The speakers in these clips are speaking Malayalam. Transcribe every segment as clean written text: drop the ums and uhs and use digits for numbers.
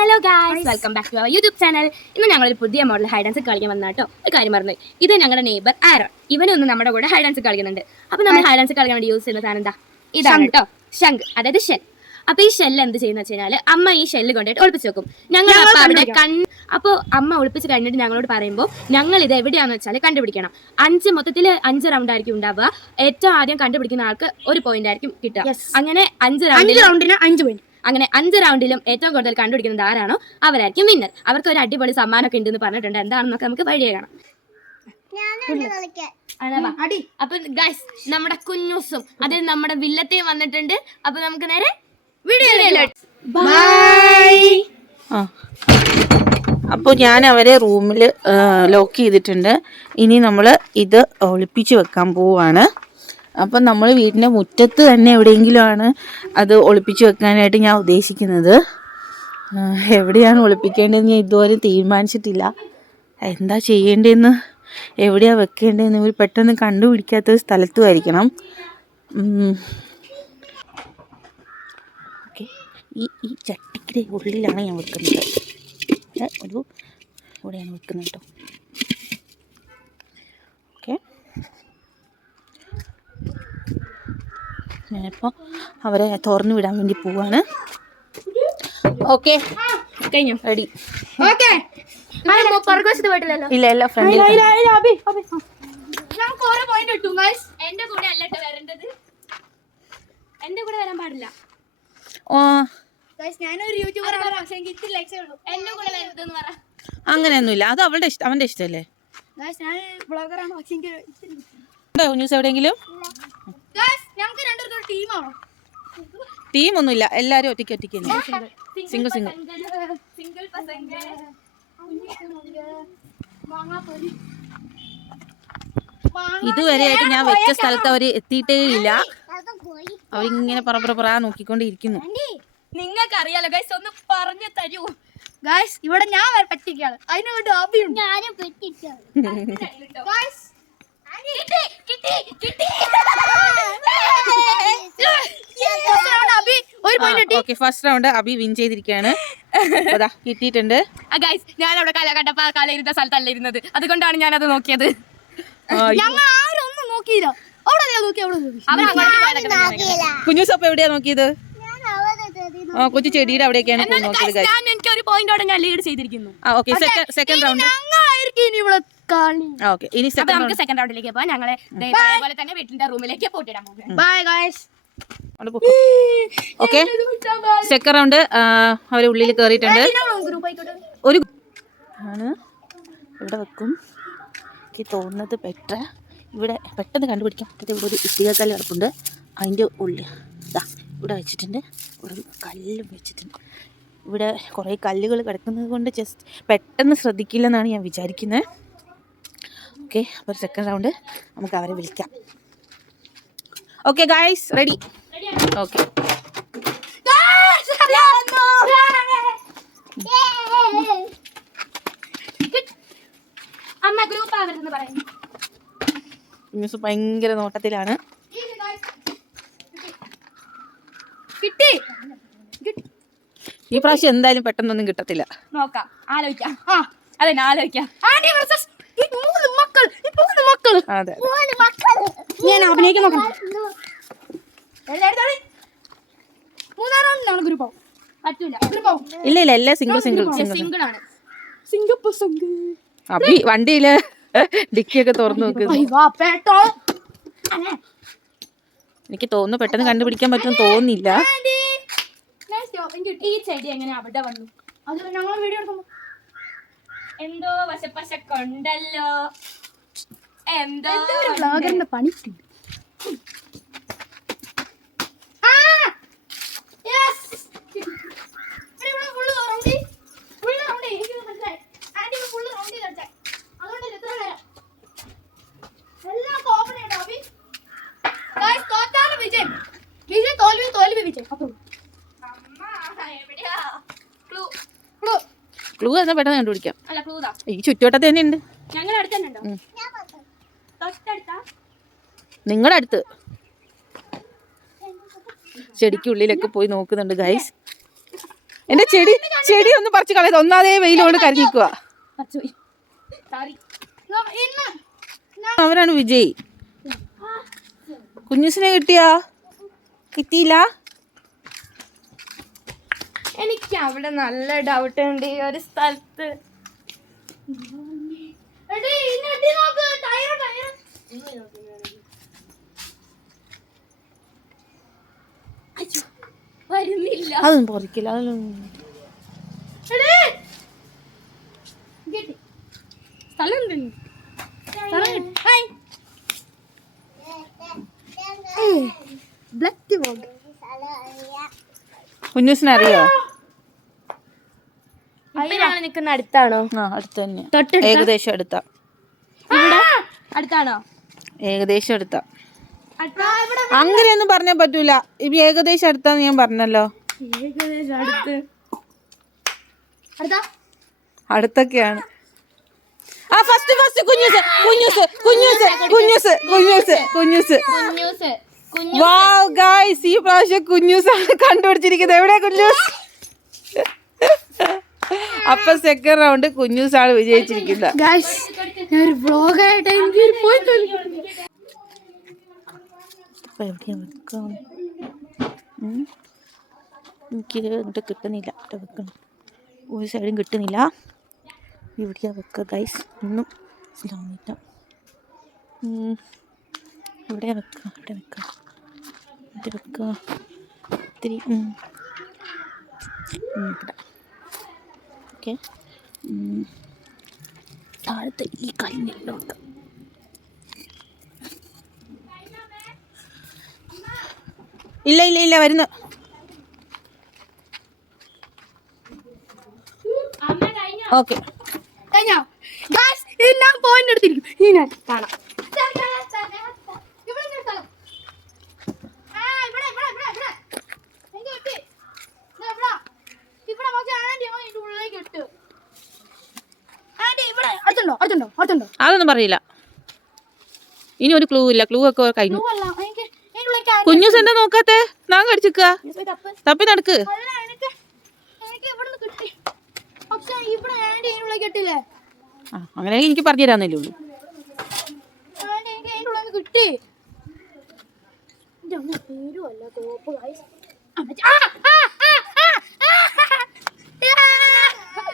Hello guys, welcome back to our YouTube channel. ഇന്ന് ഞങ്ങളൊരു പുതിയ മോഡൽ ഹൈഡ് ആൻഡ് സീക്ക് കളിക്കാൻ വന്നാട്ടോ. ഒരു കാര്യം പറഞ്ഞു, ഇത് ഞങ്ങളുടെ നെയ്ബർ ആരോൺ. ഇവനൊന്നും നമ്മുടെ കൂടെ ഹൈഡ് ആൻഡ് സീക്ക് കളിക്കുന്നുണ്ട്. അപ്പോൾ നമ്മൾ ഹൈഡ് ആൻഡ് സീക്ക് കളിക്കാൻ വേണ്ടി യൂസ് ചെയ്യുന്ന സാധനം എന്താ? ഇതാണ് കേട്ടോ, ശംഖ്, അതായത് ഷെൽ. അപ്പോൾ ഈ ഷെല്ല് എന്ത് ചെയ്യുന്ന വെച്ച് കഴിഞ്ഞാൽ അമ്മ ഈ ഷെല്ല് കൊണ്ടിട്ട് ഒളിപ്പിച്ച് വെക്കും. ഞങ്ങൾ അപ്പോൾ അവിടെ അപ്പോൾ അമ്മ ഒളിപ്പിച്ച് കഴിഞ്ഞിട്ട് ഞങ്ങളോട് പറയുമ്പോൾ ഞങ്ങൾ ഇത് എവിടെയാണെന്ന് വെച്ചാൽ കണ്ടുപിടിക്കണം. മൊത്തത്തിൽ 5 റൗണ്ട് ആയിരിക്കും ഉണ്ടാവുക. ഏറ്റവും ആദ്യം കണ്ടുപിടിക്കുന്ന ആൾക്ക് 1 പോയിന്റ് ആയിരിക്കും കിട്ടുക. അങ്ങനെ 5 റൗണ്ടിന് 5 പോയിന്റ്. അങ്ങനെ 5 റൗണ്ടിലും ഏറ്റവും കൂടുതൽ കണ്ടുപിടിക്കുന്നത് ആരാണോ അവരായിരിക്കും വിന്നർ. അവർക്ക് ഒരു അടിപൊളി സമ്മാനമൊക്കെ ഉണ്ടെന്ന് പറഞ്ഞിട്ടുണ്ട്. എന്താണെന്നൊക്കെ നമുക്ക് വഴിയെ കാണാം. അപ്പൊ ഗൈസ്, നമ്മുടെ കുഞ്ഞൂസും അതായത് നമ്മുടെ വില്ലത്തെയും വന്നിട്ടുണ്ട്. അപ്പൊ നമുക്ക് നേരെ അപ്പോൾ ഞാൻ അവരെ റൂമിൽ ലോക്ക് ചെയ്തിട്ടുണ്ട്. ഇനി നമ്മൾ ഇത് ഒളിപ്പിച്ച് വെക്കാൻ പോവാണ്. അപ്പം നമ്മൾ വീടിൻ്റെ മുറ്റത്ത് തന്നെ എവിടെയെങ്കിലും ആണ് അത് ഒളിപ്പിച്ച് വെക്കാനായിട്ട് ഞാൻ ഉദ്ദേശിക്കുന്നത്. എവിടെയാണ് ഒളിപ്പിക്കേണ്ടതെന്ന് ഞാൻ ഇതുവരെ തീരുമാനിച്ചിട്ടില്ല. എന്താ ചെയ്യേണ്ടതെന്ന്, എവിടെയാണ് വെക്കേണ്ടതെന്ന് ഇവർ പെട്ടെന്ന് കണ്ടുപിടിക്കാത്ത സ്ഥലത്തും ആയിരിക്കണം. ഓക്കെ, ഈ ചട്ടിക്കിടെ ഉള്ളിലാണ് ഞാൻ വെക്കുന്നത്. ഇവിടെയാണ് വെക്കുന്നത് കേട്ടോ. ഓക്കെ, ഞാനിപ്പോൾ അവരെ തുറന്നു വിടാൻ വേണ്ടി പോവാണ്. ഓക്കെ, കഴിഞ്ഞു, റെഡി. ഇല്ല ഇല്ല, ഫ്രണ്ടിൽ എന്റെ കൂടെ വരാൻ പാടില്ല. അങ്ങനെയൊന്നുമില്ല, അത് അവളുടെ ഇഷ്ടം, അവന്റെ ഇഷ്ടമല്ലേ. ന്യൂസ് എവിടെയെങ്കിലും ടീമൊന്നുമില്ല, എല്ലാരും ഒറ്റയ്ക്ക് സിംഗിൾ ഇതുവരെയായിട്ട് ഞാൻ വെച്ച സ്ഥലത്ത് അവര് എത്തിയിട്ടേ ഇല്ല. അവരിങ്ങനെ പറ നോക്കിക്കൊണ്ടിരിക്കുന്നു. നിങ്ങൾക്ക് അറിയാലോ ഗൈസ്, ഒന്ന് പറഞ്ഞു തരൂ ഗൈസ്. ഇവിടെ ഞാൻ വരെ പറ്റിക്കാണ്, അതിന് വേണ്ടി ആബിയും ഞാനും പറ്റിക്കാണ്. ഫസ്റ്റ് റൗണ്ട് അബി വിൻ ചെയ്തിരിക്കുകയാണ്. കിട്ടിയിട്ടുണ്ട്. ഞാൻ അവിടെ കല കണ്ടപ്പോ കല ഇരുന്ന സ്ഥലത്തല്ല ഇരുന്നത്, അതുകൊണ്ടാണ് ഞാൻ അത് നോക്കിയത്. ഞങ്ങൾ ആരും ഒന്നും നോക്കിയില്ല. കുഞ്ഞുസപ്പ എവിടെയാ നോക്കിയത്? കൊച്ചു ചെടിയുടെ അവിടേക്കാണ് നോക്കിയത്. എനിക്ക് ഒരു പോയിന്റോടെ ഞാൻ ലീഡ് ചെയ്തിരിക്കുന്നു. Second round. ഇനി നമുക്ക് സെക്കൻഡ് റൗണ്ടിലേക്ക് പോവാം. ഞങ്ങളെ പോലെ തന്നെ വീട്ടിന്റെ റൂമിലേക്ക് പോട്ടിടാൻ പോകും. Bye guys. Okay, second round അവരെ ഉള്ളിൽ കയറിയിട്ടുണ്ട്. ഒരു ആണ് ഇവിടെ വെക്കും. എനിക്ക് തോന്നുന്നത് ബെറ്റർ ഇവിടെ പെട്ടെന്ന് കണ്ടുപിടിക്കാം. ഇവിടെ ഒരു ഇഷ്ടികക്കല്ല് കിടപ്പുണ്ട്, അതിൻ്റെ ഉള്ളിൽ ഇവിടെ വെച്ചിട്ടുണ്ട്. ഇവിടെ ഒരു കല്ലും വെച്ചിട്ടുണ്ട്. ഇവിടെ കുറേ കല്ലുകൾ കിടക്കുന്നത് കൊണ്ട് ജസ്റ്റ് പെട്ടെന്ന് ശ്രദ്ധിക്കില്ലെന്നാണ് ഞാൻ വിചാരിക്കുന്നത്. ഓക്കെ, അപ്പോൾ സെക്കൻഡ് റൗണ്ട് നമുക്ക് അവരെ വിളിക്കാം. Okay guys, ready? ഓക്കെ, അമ്മ ഗ്രൂപ്പ് ആവരുതെന്ന് പറയുന്നു. ന്യൂസ് ഭയങ്കര നോട്ടത്തിലാണ്. ഈ പ്രാവശ്യം എന്തായാലും പെട്ടെന്നൊന്നും കിട്ടത്തില്ല. നോക്കാം, ആലോചിക്കാം. ആലോചിക്കാം. അതെ, ഞാൻ അഭിനയിക്കാൻ നോക്കാം. ഇല്ല എല്ലാം സിംഗിൾ ആണ്. അബി വണ്ടിയില് ഡിക്കിയൊക്കെ തുറന്നു നോക്കുന്നു. എനിക്ക് തോന്നുന്നു പെട്ടെന്ന് കണ്ടുപിടിക്കാൻ പറ്റും തോന്നില്ല. ഈ ചെടി എങ്ങനെ അവിടെ വന്നു? ഞങ്ങൾ വീഡിയോ എടുക്കുമ്പോ എന്തോ വശപ്പശക്കുണ്ടല്ലോ. എന്തോ പണി. ക്ലൂ എന്നാ പെട്ടെന്ന് കണ്ടുപിടിക്കാം. ഈ ചുറ്റുവട്ടത്ത് തന്നെ ഉണ്ട്. നിങ്ങളുടെ അടുത്ത് ചെടിക്കുള്ളിലൊക്കെ പോയി നോക്കുന്നുണ്ട് ഗൈസ്. എന്റെ ചെടി ഒന്ന് പറിച്ച് കളയത് ഒന്നാതേ വെയിലോട് കരിഞ്ഞിക്കുക. അവരാണ് വിജയ്. കുഞ്ഞുസിനെ കിട്ടിയില്ല. എനിക്ക് അവിടെ നല്ല ഡൗട്ട് ഉണ്ട് ഈ ഒരു സ്ഥലത്ത്. വരുന്നില്ല. അതൊന്നും പറിക്കില്ല. കുഞ്ഞൂസിനെ അറിയോ? നിൽക്കുന്ന അടുത്താണോ? ആ അടുത്ത് തന്നെ. തൊട്ടടുത്താ? ഏകദേശം അടുത്താ. അടുത്താണോ? ഏകദേശം അടുത്താ. അങ്ങനെയൊന്നും പറഞ്ഞാൽ പറ്റൂല. ഇത് ഏകദേശം അടുത്താന്ന് ഞാൻ പറഞ്ഞല്ലോ. ഏകദേശം അടുത്തൊക്കെയാണ്. ആ ഫസ്റ്റ് കുഞ്ഞൂസ്. വാവ് ഗായ്സ്, ഈ പ്രാവശ്യം കുഞ്ഞൂസാണ് കണ്ടുപിടിച്ചിരിക്കുന്നത്. എവിടെ കുഞ്ഞൂസ്? അപ്പൊ സെക്കൻഡ് റൗണ്ട് കുഞ്ഞൂസാണ് വിജയിച്ചിരിക്കുന്നത്. എനിക്ക് ഇങ്ങോട്ട് കിട്ടുന്നില്ല. വെക്കണം, ഒരു സൈഡും കിട്ടുന്നില്ല. എവിടെയാ വെക്കുക ഗൈസ്? ഒന്നും മനസ്സിലാവുന്നില്ല. എവിടെയാ വെക്കുക? ഇത്തിരി ഓക്കെ. താഴത്തെ ഈ കല്ലിലോട്ട് ഇല്ല വരുന്നു. ഓക്കെ ഞാൻ പോയിന്റ് എടുത്തിരിക്കും. കാണാം. അതൊന്നും പറയില്ല. ഇനി ഒരു ക്ലൂ ഇല്ല. ക്ലൂ ഒക്കെ കഴിഞ്ഞു. കുഞ്ഞൂസ് എന്താ നോക്കാത്തെ? നാം കടിച്ചിക്ക തപ്പി നടക്ക്. അങ്ങനെ എനിക്ക് പറഞ്ഞു തരാന്നല്ലേ ഉള്ളൂ.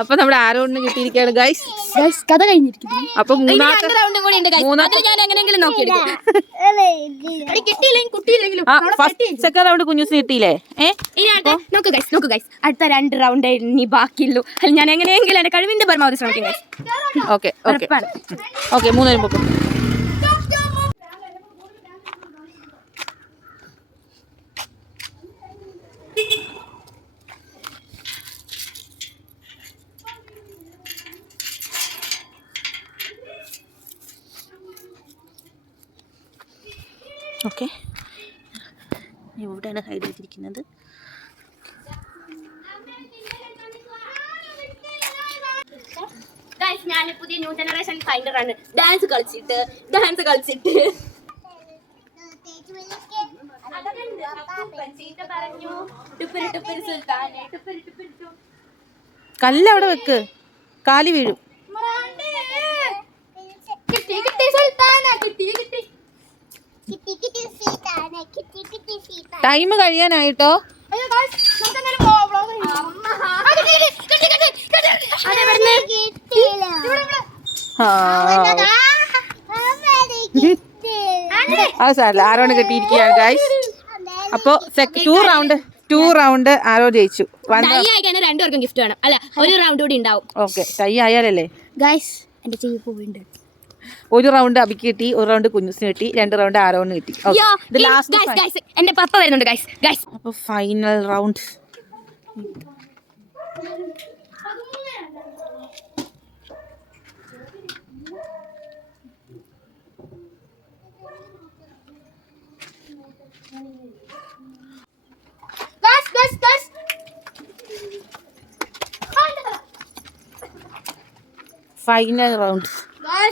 അപ്പൊ നമ്മുടെ ആരോണിന് കിട്ടിയിരിക്കുകയാണ് ഗൈസ്. കഥ കഴിഞ്ഞിരിക്കുന്നു. അപ്പൊ മൂന്നാമത്തെ റൗണ്ടും കൂടി ഉണ്ട്. ഞാൻ എങ്ങനെയെങ്കിലും നോക്കിയെടുക്കും. സെക്കൻഡ് റൗണ്ട് കുഞ്ഞൂസിന് കിട്ടിയില്ലേ? നോക്ക് ഗൈസ്, അടുത്ത 2 റൗണ്ട് ഇനി ബാക്കിയുള്ളൂ. ഞാൻ എങ്ങനെയെങ്കിലും എന്റെ കഴിവിന്റെ പരമാവധി ശ്രമിക്കും ഗൈസ്. ഓക്കെ 3 പൊക്കും. ഓക്കെ, എവിടെയാണ് ഹൈഡ് ചെയ്തിരിക്കുന്നത്? ഞാൻ പുതിയ ന്യൂ ജനറേഷൻ ഫൈൻഡർ ആണ്. ഡാൻസ് കളിച്ചിട്ട് കല്ല് അവിടെ വെക്ക്, കാലി വീഴും. ടൈം കഴിയാനായിട്ടോ. അത് സാരല്ല, ആരോണ് കിട്ടിയിരിക്കുകയാണ് ഗൈസ്. അപ്പൊ 2 റൗണ്ട് ആരോ ജയിച്ചു. രണ്ടുപേർക്കും ഗിഫ്റ്റ് വേണം. അല്ല, ഒരു റൗണ്ട് കൂടി ഉണ്ടാവും. ഓക്കെ, ടൈ ആയാലല്ലേ ഗൈസ് എന്റെ ചെവി പോയിണ്ട്. ഒരു റൗണ്ട് അബിക്ക് കിട്ടി, ഒരു റൗണ്ട് കുഞ്ഞുസിന് കിട്ടി, 2 റൗണ്ട് ആരോണ് കിട്ടി. എന്റെ പപ്പ വരുന്നുണ്ട് ഗൈസ്. അപ്പൊ final round. Final round.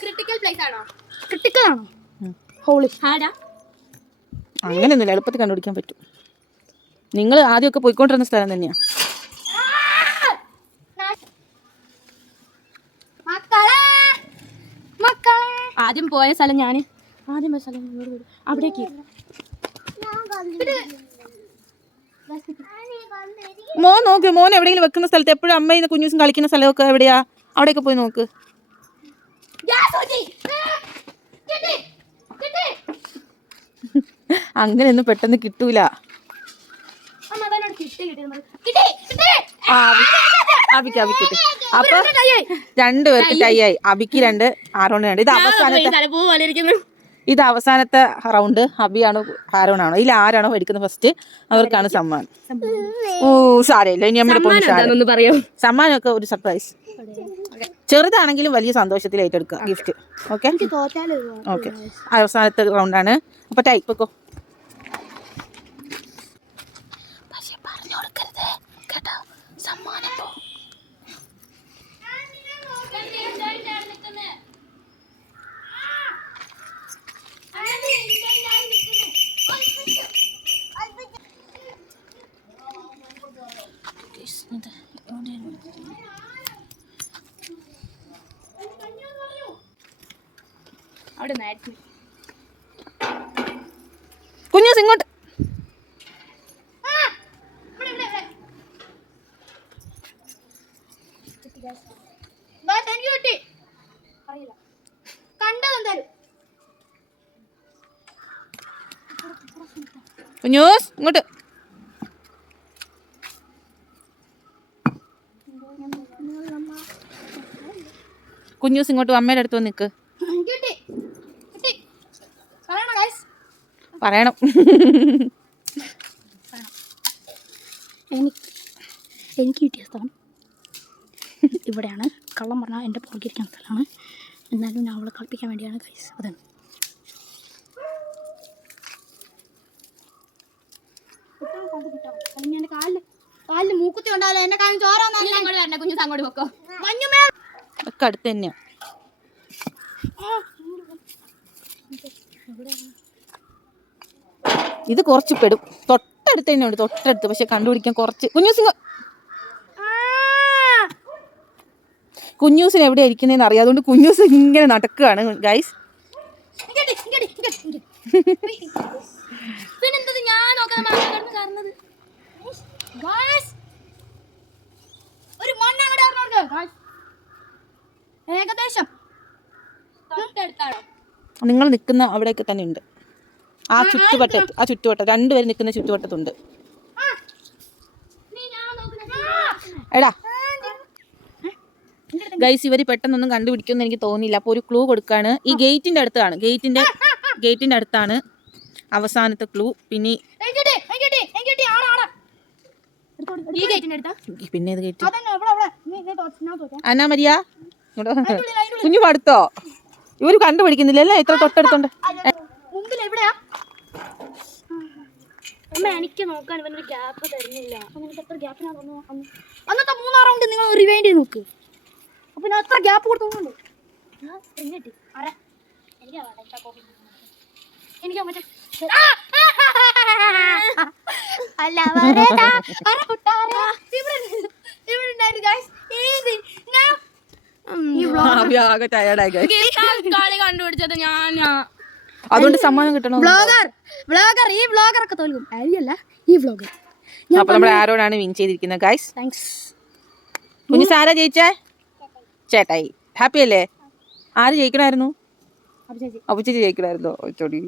Critical ആണോ? ഹോളി അങ്ങനെയൊന്നുമില്ല, എളുപ്പത്തിൽ കണ്ടുപിടിക്കാൻ പറ്റും. നിങ്ങൾ ആദ്യമൊക്കെ പോയിക്കൊണ്ടിരുന്ന സ്ഥലം തന്നെയാ. ആദ്യം പോയ സ്ഥലം ഞാൻ ആദ്യം പോയ സ്ഥലം അവിടേക്ക് മോൻ നോക്ക്, മോൻ എവിടെയെങ്കിലും വെക്കുന്ന സ്ഥലത്ത് എപ്പോഴും അമ്മ കുഞ്ഞൂസും കളിക്കുന്ന സ്ഥലമൊക്കെ എവിടെയാ, അവിടെയൊക്കെ പോയി നോക്ക്. അങ്ങനെയൊന്നും പെട്ടെന്ന് കിട്ടൂല. അബിക്ക് അപ്പൊ രണ്ടുപേർക്ക് ടൈ ആയി. അബിക്ക് 2, ആരോണ് 2. ഇത് അവസാനത്തെ റൗണ്ട്. അബിയാണോ ആരോണാണോ, ഇതിൽ ആരാണോ എടുക്കുന്ന ഫസ്റ്റ് അവർക്കാണ് സമ്മാനം. ഓ സാരമില്ല, ഇനി നമ്മുടെ സമ്മാനമൊക്കെ ഒരു സർപ്രൈസ്. ചെറുതാണെങ്കിലും വലിയ സന്തോഷത്തിൽ ഏറ്റെടുക്കുക ഗിഫ്റ്റ്. ഓക്കെ ഓക്കെ, അവസാനത്തെ റൗണ്ടാണ്. അപ്പൊ ടൈപ്പ് വെക്കോ. പക്ഷെ പറഞ്ഞു കൊടുക്കരുത് കേട്ടോ, സമ്മാനം പോ. കുഞ്ഞൂസ് ഇങ്ങോട്ട്. കുഞ്ഞൂസ് ഇങ്ങോട്ട്. കുഞ്ഞൂസ് ഇങ്ങോട്ട് അമ്മയുടെ അടുത്ത് വന്ന് നിൽക്ക്. പറയണം. എനിക്ക് കിട്ടിയ സ്ഥലം ഇവിടെയാണ്. കള്ളം പറഞ്ഞാൽ എൻ്റെ പുറകിരിക്കുന്ന സ്ഥലമാണ്. എന്നാലും ഞാൻ അവളെ കളിപ്പിക്കാൻ വേണ്ടിയാണ് ഗൈസ്. അതാണ് എൻ്റെ കാലിൽ മൂക്കുത്തി ഉണ്ടാവില്ല. എൻ്റെ കാലിൽ ചോറാ. കുഞ്ഞു അങ്ങോട്ട് വെക്കോ. ഒക്കെ അടുത്ത് തന്നെയാ. ഇത് കുറച്ച് പെടും. തൊട്ടടുത്ത് തന്നെ ഉണ്ട്, തൊട്ടടുത്ത്. പക്ഷെ കണ്ടുപിടിക്കാൻ കുറച്ച്. കുഞ്ഞൂസിന് എവിടെ ഇരിക്കുന്നതെന്ന് അറിയാം. അതുകൊണ്ട് കുഞ്ഞൂസ് ഇങ്ങനെ നടക്കുകയാണ് ഗൈസ്. ഏകദേശം നിങ്ങൾ നിൽക്കുന്ന അവിടെയൊക്കെ തന്നെ ഉണ്ട്. ആ ചുറ്റുവട്ടം രണ്ടുപേരും നിൽക്കുന്ന ചുറ്റുവട്ടത്തുണ്ട്. എടാ ഗൈസ്, ഇവര് പെട്ടെന്നൊന്നും കണ്ടുപിടിക്കുമെന്ന് എനിക്ക് തോന്നിയില്ല. അപ്പോൾ ഒരു ക്ലൂ കൊടുക്കാണ്. ഈ ഗേറ്റിന്റെ അടുത്താണ്, ഗേറ്റിന്റെ അടുത്താണ് അവസാനത്തെ ക്ലൂ. പിന്നെ പിന്നെ ഏത് ഗേറ്റ്? അനാമരിയ കുഞ്ഞു അടുത്തോ? ഇവര് കണ്ടുപിടിക്കുന്നില്ലല്ലേ, ഇത്ര തൊട്ടടുത്തുണ്ട്. എനിക്ക് നോക്കാൻ ഇവനൊരു ഗ്യാപ്പ് തരുന്നില്ല. എത്ര ഗ്യാപ്പിനാ അന്നത്തെ 3 റൗണ്ട് നിങ്ങൾ റിവൈൻഡ് ചെയ്ത് നോക്ക്. അപ്പൊ ഞാൻ എത്ര ഗ്യാപ്പ് കൊടുത്തോണ്ട് എനിക്ക് മറ്റേ കളി കണ്ടുപിടിച്ചത് ഞാനാ. അതുകൊണ്ട് സമ്മാനം കിട്ടണോ? വ്ളോഗർ ഈ വ്ളോഗർ ഒക്കെ തോൽക്കും. അല്ല ഈ വ്ളോഗർ. അപ്പൊ നമ്മുടെ ആരോടാണ് വിൻ ചെയ്തിരിക്കുന്നത് ഗൈസ്. താങ്ക്സ്. കുഞ്ഞു സാരാ ജയിച്ചേ? ചേട്ടായി ഹാപ്പി അല്ലേ? ആര് ജയിക്കണമായിരുന്നു? അപ്പുച്ചേച്ചി ജയിക്കണമായിരുന്നോ? ചോടി